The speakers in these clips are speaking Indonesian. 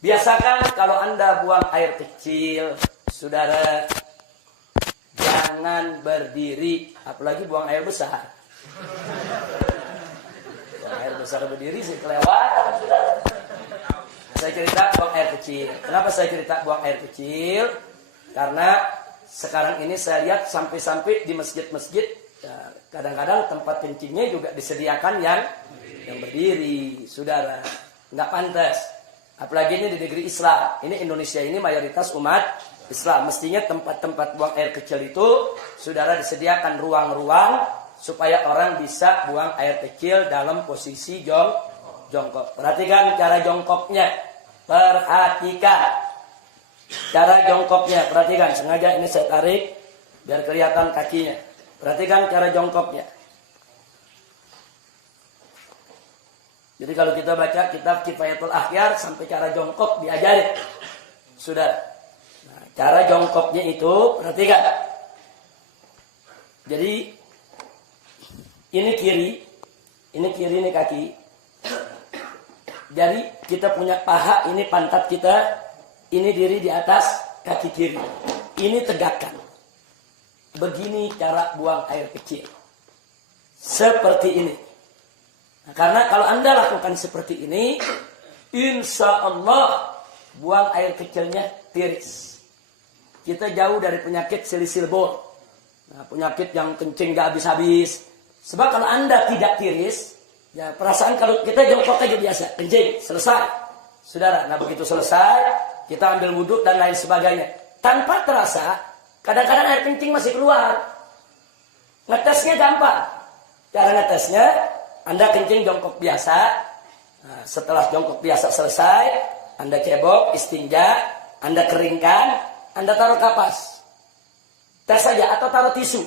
Biasakan kalau Anda buang air kecil, saudara, jangan berdiri, apalagi buang air besar. Buang air besar berdiri sih kelewatan, saudara. Saya cerita buang air kecil. Kenapa saya cerita buang air kecil? Karena sekarang ini saya lihat sampai-sampai di masjid-masjid, kadang-kadang tempat kencingnya juga disediakan yang berdiri, saudara. Nggak pantas. Apalagi ini di negeri Islam. Ini Indonesia ini mayoritas umat Islam. Mestinya tempat-tempat buang air kecil itu, saudara, disediakan ruang-ruang supaya orang bisa buang air kecil dalam posisi jongkok. Perhatikan cara jongkoknya. Perhatikan cara jongkoknya. Perhatikan. Sengaja ini saya tarik biar kelihatan kakinya. Perhatikan cara jongkoknya. Jadi kalau kita baca kitab Kifayatul Akhyar sampai cara jongkok diajarin. Sudah. Nah, cara jongkoknya itu perhatikan. Jadi ini kiri ini kaki. Jadi kita punya paha, ini pantat kita, ini diri di atas kaki kiri. Ini tegakkan. Begini cara buang air kecil. Seperti ini. Nah, karena kalau Anda lakukan seperti ini, insya Allah buang air kecilnya tiris. Kita jauh dari penyakit silisil bol. Nah, penyakit yang kencing gak habis-habis. Sebab kalau Anda tidak tiris, ya perasaan kalau kita jongkok aja biasa, kencing, selesai. Saudara, nah begitu selesai, kita ambil wudhu dan lain sebagainya. Tanpa terasa, kadang-kadang air kencing masih keluar. Ngetesnya gampang. Cara ngetesnya, Anda kencing jongkok biasa. Nah, setelah jongkok biasa selesai, Anda cebok, istinja, Anda keringkan, Anda taruh kapas. Tes saja atau taruh tisu.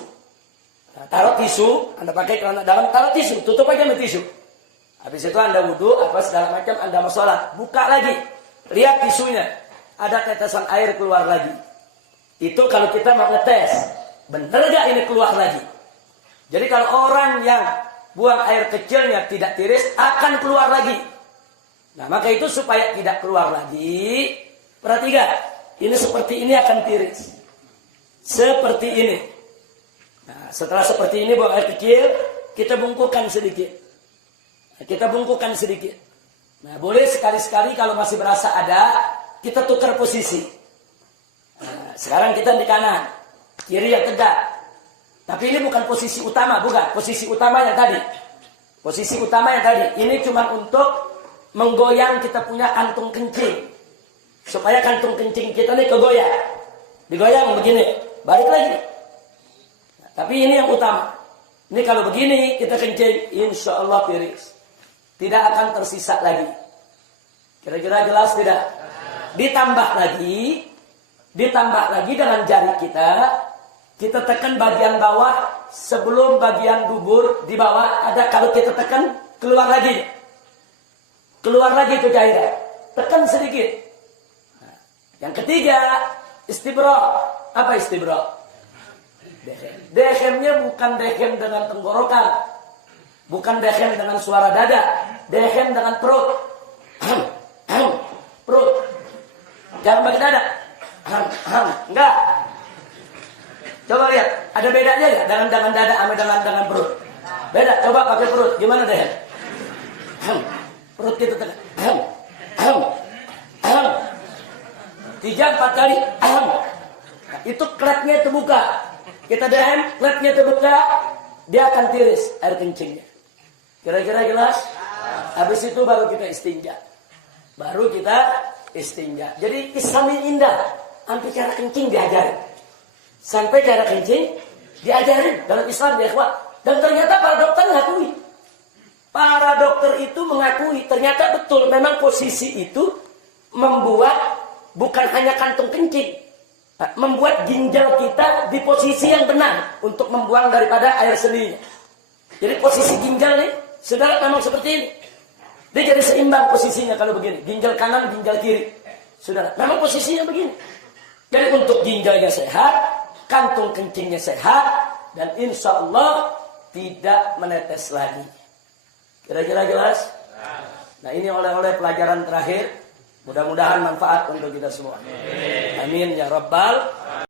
Nah, taruh tisu, Anda pakai celana dalam, taruh tisu, tutup aja dengan tisu. Habis itu Anda wudhu, apa segala macam, Anda mau sholat, buka lagi. Lihat tisunya, ada tetesan air keluar lagi. Itu kalau kita mau ngetes, bener gak ini keluar lagi? Jadi kalau orang yang buang air kecilnya tidak tiris, akan keluar lagi. Nah, maka itu supaya tidak keluar lagi, perhatikan, ini seperti ini akan tiris. Seperti ini. Nah, setelah seperti ini buang air kecil, kita bungkukan sedikit. Nah, kita bungkukan sedikit. Nah, boleh sekali-sekali kalau masih berasa ada, kita tukar posisi. Nah, sekarang kita di kanan, kiri yang tegak. Tapi ini bukan posisi utama, bukan. Posisi utama yang tadi. Posisi utama yang tadi. Ini cuma untuk menggoyang kita punya kantung kencing. Supaya kantung kencing kita ini kegoyang. Digoyang begini. Balik lagi. Nah, tapi ini yang utama. Ini kalau begini kita kencing, insya Allah tiris. Tidak akan tersisa lagi. Kira-kira jelas tidak? Ditambah lagi dengan jari kita. Kita tekan bagian bawah sebelum bagian dubur di bawah ada, kalau kita tekan keluar lagi. Keluar lagi itu cairan. Tekan sedikit. Nah, yang ketiga, istibra. Apa istibra? Dehem. Dehemnya bukan dehem dengan tenggorokan. Bukan dehem dengan suara dada. Dehem dengan perut. Perut. Jangan pakai dada. Enggak. Coba lihat, ada bedanya ya dengan dada sama dengan perut? Beda, coba pakai perut, gimana deh? Perut kita tekan. 3-4 kali. Nah, itu klepnya terbuka. Kita dehem, klepnya terbuka, dia akan tiris air kencingnya. Kira-kira jelas? Habis itu baru kita istinja. Jadi Islam ini indah. Sampai cara kencing diajarin. Sampai cara kencing diajarin dalam Islam, ya ikhwan. Dan ternyata para dokter mengakui. Para dokter itu mengakui ternyata betul memang posisi itu membuat bukan hanya kantung kencing, membuat ginjal kita di posisi yang benar untuk membuang daripada air seninya. Jadi posisi ginjal nih, saudara, memang seperti ini. Dia jadi seimbang posisinya kalau begini. Ginjal kanan, ginjal kiri. Saudara, memang posisinya begini. Jadi untuk ginjalnya sehat, kantung kencingnya sehat, dan insya Allah tidak menetes lagi. Kira-kira jelas? Nah, ini oleh-oleh pelajaran terakhir. Mudah-mudahan manfaat untuk kita semua. Amin ya rabbal